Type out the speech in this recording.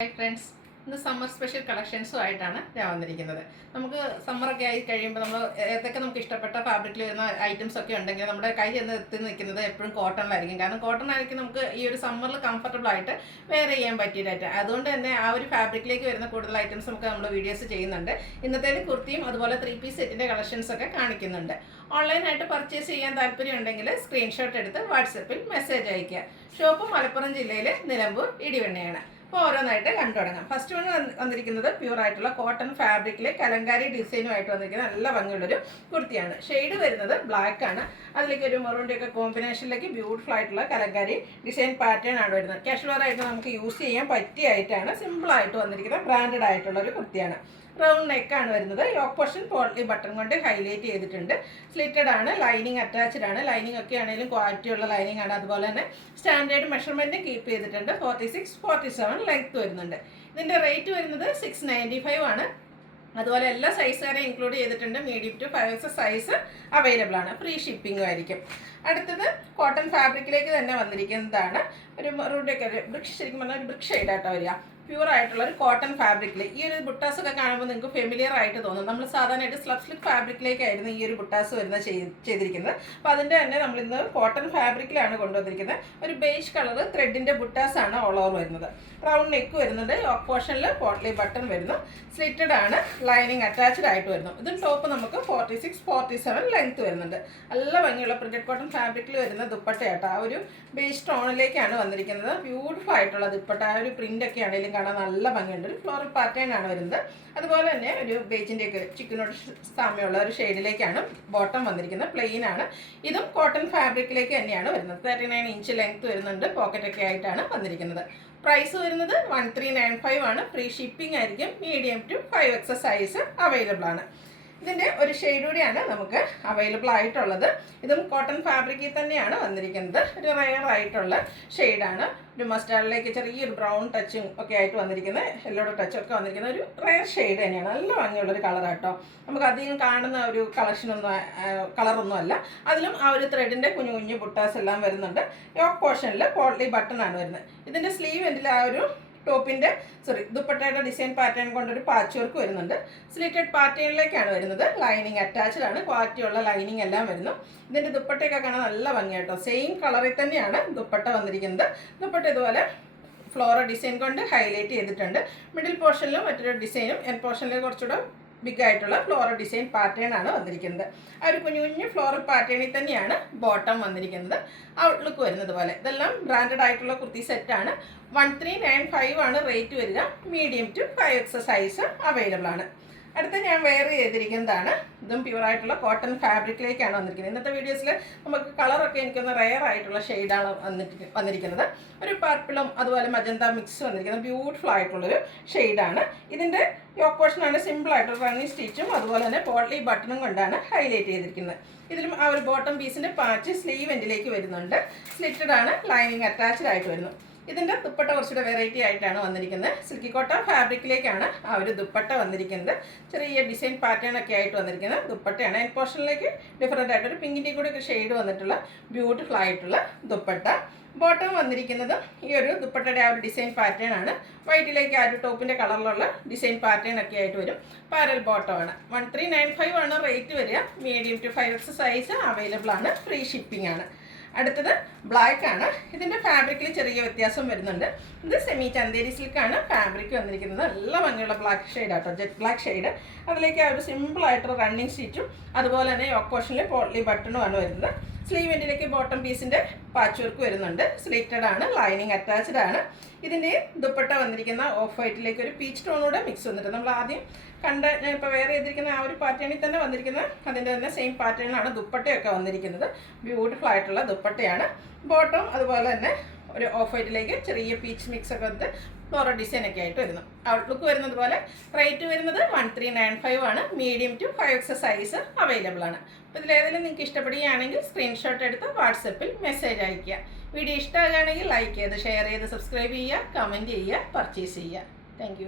Hi friends, ഇന്ന് summer special കളക്ഷൻസുമായിട്ടാണ് ഞാൻ വന്നിരിക്കുന്നത്. നമുക്ക് സമ്മറൊക്കെ ആയി കഴിയുമ്പോൾ നമ്മൾ ഏതൊക്കെ നമുക്ക് ഇഷ്ടപ്പെട്ട ഫാബ്രിക്കിൽ വരുന്ന ഐറ്റംസ് ഒക്കെ ഉണ്ടെങ്കിൽ നമ്മുടെ കൈ ചെന്ന് എത്തി നിൽക്കുന്നത് എപ്പോഴും കോട്ടണിലായിരിക്കും. കാരണം കോട്ടൺ ആയിരിക്കും നമുക്ക് ഈ ഒരു സമ്മറിൽ കംഫർട്ടബിൾ ആയിട്ട് വെയർ ചെയ്യാൻ പറ്റിയിട്ട്. അതുകൊണ്ട് തന്നെ ആ ഒരു ഫാബ്രിക്കിലേക്ക് വരുന്ന കൂടുതൽ ഐറ്റംസ് നമുക്ക് നമ്മൾ വീഡിയോസ് ചെയ്യുന്നുണ്ട്. ഇന്നത്തേലും കുർത്തിയും അതുപോലെ 3 പീസ് സെറ്റിൻ്റെ കളക്ഷൻസ് ഒക്കെ കാണിക്കുന്നുണ്ട്. ഓൺലൈനായിട്ട് പർച്ചേസ് ചെയ്യാൻ താല്പര്യം ഉണ്ടെങ്കിൽ സ്ക്രീൻഷോട്ട് എടുത്ത് വാട്സപ്പിൽ മെസ്സേജ് അയയ്ക്കുക. ഷോപ്പ് മലപ്പുറം ജില്ലയിലെ നിലമ്പൂർ ഇടിവണ്ണയാണ്. അപ്പോൾ ഓരോന്നായിട്ട് കണ്ടു തുടങ്ങാം. ഫസ്റ്റ് വന്നിരിക്കുന്നത് പ്യൂർ ആയിട്ടുള്ള കോട്ടൺ ഫാബ്രിക്കിലെ കലങ്കാരി ഡിസൈനുമായിട്ട് വന്നിരിക്കുന്ന നല്ല ഭംഗിയുള്ളൊരു കുർത്തിയാണ്. ഷെയ്ഡ് വരുന്നത് ബ്ലാക്ക് ആണ്. അതിലേക്ക് ഒരു മെറൂണിൻ്റെ ഒക്കെ കോമ്പിനേഷനിലേക്ക് ബ്യൂട്ടിഫുൾ ആയിട്ടുള്ള കലങ്കാരി ഡിസൈൻ പാറ്റേൺ ആണ് വരുന്നത്. കാഷ്വൽ ആയിട്ട് നമുക്ക് യൂസ് ചെയ്യാൻ പറ്റിയായിട്ടാണ് സിമ്പിളായിട്ട് വന്നിരിക്കുന്ന ബ്രാൻഡഡ് ആയിട്ടുള്ള ഒരു കുർത്തിയാണ്. റൗണ്ട് നെക്കാണ് വരുന്നത്. യോക്ക് പോർഷൻ പോട്ട്ലി ബട്ടൺ കൊണ്ട് ഹൈലൈറ്റ് ചെയ്തിട്ടുണ്ട്. സ്ലിറ്റഡ് ആണ്, ലൈനിങ് അറ്റാച്ച്ഡ് ആണ്. ലൈനിങ് ഒക്കെ ആണെങ്കിലും ക്വാളിറ്റി ഉള്ള ലൈനിങ് ആണ്. അതുപോലെ തന്നെ സ്റ്റാൻഡേർഡ് മെഷർമെൻറ്റ് കീപ്പ് ചെയ്തിട്ടുണ്ട്. 46-47 ലെങ്ത് വരുന്നുണ്ട്. ഇതിൻ്റെ റേറ്റ് വരുന്നത് 695 ആണ്. അതുപോലെ എല്ലാ സൈസുകാരെയും ഇൻക്ലൂഡ് ചെയ്തിട്ടുണ്ട്. Medium to 5X size available ആണ്. ഫ്രീ ഷിപ്പിംഗും ആയിരിക്കും. അടുത്തത് കോട്ടൺ ഫാബ്രിക്കിലേക്ക് തന്നെ വന്നിരിക്കുന്നതാണ്. ഒരു റൂഡൊക്കെ ശരിക്കും പറഞ്ഞാൽ ഒരു ബ്രിക്ക് ഷെയ്ഡായിട്ടോ വരിക. പ്യൂർ ആയിട്ടുള്ള ഒരു കോട്ടൺ ഫാബ്രിക്കിൽ ഈ ഒരു ബുട്ടാസ് ഒക്കെ കാണുമ്പോൾ നിങ്ങൾക്ക് ഫെമിലിയർ ആയിട്ട് തോന്നും. നമ്മൾ സാധാരണയായിട്ട് സ്ലബ് സ്ലിക്ക് ഫാബ്രിക്കിലേക്കായിരുന്നു ഈ ഒരു ബുട്ടാസ് വരുന്നത് ചെയ്തിരിക്കുന്നത്. അപ്പോൾ അതിൻ്റെ തന്നെ നമ്മളിന്ന് കോട്ടൺ ഫാബ്രിക്കിലാണ് കൊണ്ടുവന്നിരിക്കുന്നത്. ഒരു ബേജ് കളർ ത്രെഡിൻ്റെ ബുട്ടാസ് ആണ് ഓൾ ഓവർ വരുന്നത്. റൗണ്ട് നെക്ക് വരുന്നുണ്ട്. യോക്ക് പോർഷനിൽ പോട്ട്ലി ബട്ടൺ വരുന്നു. സ്ലിറ്റഡ് ആണ്, ലൈനിങ് അറ്റാച്ച്ഡ് ആയിട്ട് വരുന്നു. ഇതിന് ടോപ്പ് നമുക്ക് 46-47 ലെങ്ത് വരുന്നുണ്ട്. നല്ല ഭംഗിയുള്ള പ്രിന്റഡ് കോട്ടൺ ഫാബ്രിക്കിൽ വരുന്ന ദുപ്പട്ടയാട്ടോ. ആ ഒരു ബേജ് ടോണിലേക്കാണ് വന്നിരിക്കുന്നത്. ബ്യൂട്ടിഫുൾ ആയിട്ടുള്ള ദുപ്പട്ട. ആ ഒരു പ്രിന്റ് ഒക്കെ ആണെങ്കിലും കാണാൻ നല്ല ഭംഗിയുണ്ട്. ഒരു ഫ്ലോറൽ പാറ്റേൺ ആണ് വരുന്നത്. അതുപോലെ തന്നെ ഒരു ബേജിൻ്റെ ഒക്കെ ചിക്കനോട് സാമ്യമുള്ള ഒരു ഷെയ്ഡിലേക്കാണ് ബോട്ടം വന്നിരിക്കുന്നത്. പ്ലെയിൻ ആണ്. ഇതും കോട്ടൺ ഫാബ്രിക്കിലേക്ക് തന്നെയാണ് വരുന്നത്. 39 ഇഞ്ച് ലെങ്ത് വരുന്നുണ്ട്. പോക്കറ്റൊക്കെ ആയിട്ടാണ് വന്നിരിക്കുന്നത്. പ്രൈസ് വരുന്നത് 1395 ആണ്. ഫ്രീ ഷിപ്പിംഗ് ആയിരിക്കും. Medium to 5X size available ആണ്. ഇതിൻ്റെ ഒരു ഷെയ്ഡ് കൂടിയാണ് നമുക്ക് അവൈലബിൾ ആയിട്ടുള്ളത്. ഇതും കോട്ടൺ ഫാബ്രിക്കിൽ തന്നെയാണ് വന്നിരിക്കുന്നത്. ഒരു റെയർ ആയിട്ടുള്ള ഷെയ്ഡാണ്. ഒരു മസ്റ്റാർഡിലേക്ക് ചെറിയൊരു ബ്രൗൺ ടച്ചും ഒക്കെ ആയിട്ട് വന്നിരിക്കുന്ന യെല്ലോയുടെ ടച്ചൊക്കെ വന്നിരിക്കുന്ന ഒരു റെയർ ഷെയ്ഡ് തന്നെയാണ്. നല്ല ഭംഗിയുള്ളൊരു കളറാട്ടോ. നമുക്ക് അധികം കാണുന്ന ഒരു കളറൊന്നും അല്ല. അതിലും ആ ഒരു ത്രെഡിൻ്റെ കുഞ്ഞു കുഞ്ഞു ബുട്ടാസ് എല്ലാം വരുന്നുണ്ട്. യോക്ക് പോർഷനിൽ പോട്ട്ലി ബട്ടൺ ആണ് വരുന്നത്. ഇതിൻ്റെ സ്ലീവ് എൻഡിൽ ആ ഒരു ടോപ്പിൻ്റെ ദുപ്പട്ടയുടെ ഡിസൈൻ പാറ്റേൺ കൊണ്ടൊരു പാച്ച് വർക്ക് വരുന്നുണ്ട്. സ്ലിറ്റഡ് പാറ്റേണിലേക്കാണ് വരുന്നത്. ലൈനിങ് അറ്റാച്ച്ഡ് ആണ്. ക്വാളിറ്റിയുള്ള ലൈനിങ് എല്ലാം വരുന്നു. ഇതിൻ്റെ ദുപ്പട്ടയൊക്കെ കാണാൻ നല്ല ഭംഗിയാട്ടോ. സെയിം കളറിൽ തന്നെയാണ് ദുപ്പട്ട വന്നിരിക്കുന്നത്. ദുപ്പട്ട ഇതുപോലെ ഫ്ലോറൽ ഡിസൈൻ കൊണ്ട് ഹൈലൈറ്റ് ചെയ്തിട്ടുണ്ട്. മിഡിൽ പോർഷനിലും മറ്റൊരു ഡിസൈനും എൻ പോർഷനിൽ കുറച്ചുകൂടെ ബിഗ് ആയിട്ടുള്ള ഫ്ലോറൽ ഡിസൈൻ പാറ്റേൺ ആണ് വന്നിരിക്കുന്നത്. ആ ഒരു കുഞ്ഞു കുഞ്ഞു ഫ്ലോറൽ പാറ്റേണിൽ തന്നെയാണ് ബോട്ടം വന്നിരിക്കുന്നത്. ഔട്ട്ലുക്ക് വരുന്നത് പോലെ. ഇതെല്ലാം ബ്രാൻഡഡ് ആയിട്ടുള്ള കുർത്തി സെറ്റാണ്. 1395 ആണ് റേറ്റ് വരിക. Medium to 5X size available ആണ്. അടുത്ത ഞാൻ വെയർ ചെയ്തിരിക്കുന്നതാണ്. ഇതും പ്യൂറായിട്ടുള്ള കോട്ടൺ ഫാബ്രിക്കിലേക്കാണ് വന്നിരിക്കുന്നത്. ഇന്നത്തെ വീഡിയോസിൽ നമുക്ക് കളറൊക്കെ എനിക്കൊന്ന് റെയർ ആയിട്ടുള്ള ഷെയ്ഡാണ് വന്നിരിക്കുന്നത്. ഒരു പർപ്പിളും അതുപോലെ മജന്ത മിക്സ് വന്നിരിക്കുന്നത് ബ്യൂട്ടിഫുൾ ആയിട്ടുള്ളൊരു ഷെയ്ഡാണ്. ഇതിൻ്റെ യോക്ക് പോർഷനാണ് സിമ്പിളായിട്ടുള്ള റണ്ണിങ് സ്റ്റിച്ചും അതുപോലെ തന്നെ പോട്ട്ലി ബട്ടണും കൊണ്ടാണ് ഹൈലൈറ്റ് ചെയ്തിരിക്കുന്നത്. ഇതിലും ആ ഒരു ബോട്ടം പീസിൻ്റെ പാച്ച് സ്ലീവ് എൻഡിലേക്ക് വരുന്നുണ്ട്. സ്ലിറ്റഡ് ആണ്, ലൈനിങ് അറ്റാച്ച്ഡ് ആയിട്ട് വരുന്നു. ഇതിൻ്റെ ദുപ്പട്ട കുറച്ചുകൂടെ വെറൈറ്റി ആയിട്ടാണ് വന്നിരിക്കുന്നത്. സിൽക്കി കോട്ടൺ ഫാബ്രിക്കിലേക്കാണ് ആ ഒരു ദുപ്പട്ട വന്നിരിക്കുന്നത്. ചെറിയ ഡിസൈൻ പാറ്റേൺ ഒക്കെ ആയിട്ട് വന്നിരിക്കുന്നത് ദുപ്പട്ടയാണ്. എൻ പോർഷനിലേക്ക് ഡിഫറൻ്റ് ആയിട്ടൊരു പിങ്കിൻ്റെ കൂടെ ഒക്കെ ഷെയ്ഡ് വന്നിട്ടുള്ള ബ്യൂട്ടിഫുൾ ആയിട്ടുള്ള ദുപ്പട്ട. ബോട്ടം വന്നിരിക്കുന്നത് ഈ ഒരു ദുപ്പട്ടയുടെ ആ ഒരു ഡിസൈൻ പാറ്റേൺ ആണ്. വൈറ്റിലേക്ക് ആ ഒരു ടോപ്പിൻ്റെ കളറിലുള്ള ഡിസൈൻ പാറ്റേൺ ഒക്കെ ആയിട്ട് വരും. പാരൽ ബോട്ടമാണ്. 1395 ആണ് റേറ്റ് വരിക. Medium to 5X size available ആണ്. ഫ്രീ ഷിപ്പിംഗ് ആണ്. അടുത്തത് ബ്ലാക്ക് ആണ്. ഇതിൻ്റെ ഫാബ്രിക്കിൽ ചെറിയ വ്യത്യാസം വരുന്നുണ്ട്. ഇത് സെമി ചന്തേരി സിൽക്കാണ് ഫാബ്രിക് വന്നിരിക്കുന്നത്. നല്ല ഭംഗിയുള്ള ബ്ലാക്ക് ഷെയ്ഡ് ആട്ടോ, ജെറ്റ് ബ്ലാക്ക് ഷെയ്ഡ്. അതിലേക്ക് ആ ഒരു സിമ്പിളായിട്ടുള്ള റണ്ണിങ് സ്റ്റിച്ചും അതുപോലെ തന്നെ യോക്ക് പോർഷനിൽ പോട്ട്ലി ബട്ടണുമാണ് വരുന്നത്. സ്ലീവ് എൻഡിലേക്ക് ബോട്ടം പീസിൻ്റെ പാച്ച് വർക്ക് വരുന്നുണ്ട്. സ്ലിറ്റഡ് ആണ്, ലൈനിങ് അറ്റാച്ച്ഡ് ആണ്. ഇതിൻ്റെ ദുപ്പട്ട വന്നിരിക്കുന്ന ഓഫ് വൈറ്റിലേക്ക് ഒരു പീച്ച് ടോണൂടെ മിക്സ് വന്നിട്ട് നമ്മൾ ആദ്യം ഞാനിപ്പോൾ വെയർ ചെയ്തിരിക്കുന്ന ആ ഒരു പാറ്റേണിൽ തന്നെ വന്നിരിക്കുന്നത് അതിൻ്റെ തന്നെ സെയിം പാറ്റേണിലാണ് ദുപ്പട്ടയൊക്കെ വന്നിരിക്കുന്നത്. ബ്യൂട്ടിഫുൾ ആയിട്ടുള്ള ദുപ്പട്ടയാണ്. ബോട്ടം അതുപോലെ തന്നെ ഒരു ഓഫ് വൈറ്റിലേക്ക് ചെറിയ പീച്ച് മിക്സ് ഒക്കെ വന്നിട്ട് ഫ്ലോറൽ ഡിസൈൻ ഒക്കെ ആയിട്ട് വരുന്നു. ഔട്ട്ലുക്ക് വരുന്നത് പോലെ. റേറ്റ് വരുന്നത് 1395 ആണ്. Medium to 5X size available ആണ്. അപ്പോൾ ഇതിലേതെങ്കിലും നിങ്ങൾക്ക് ഇഷ്ടപ്പെടുകയാണെങ്കിൽ സ്ക്രീൻഷോട്ട് എടുത്ത് വാട്സപ്പിൽ മെസ്സേജ് അയയ്ക്കുക. വീഡിയോ ഇഷ്ടമാകുകയാണെങ്കിൽ ലൈക്ക് ചെയ്ത് ഷെയർ ചെയ്ത് സബ്സ്ക്രൈബ് ചെയ്യുക, കമൻറ്റ് ചെയ്യുക, പർച്ചേസ് ചെയ്യുക. താങ്ക്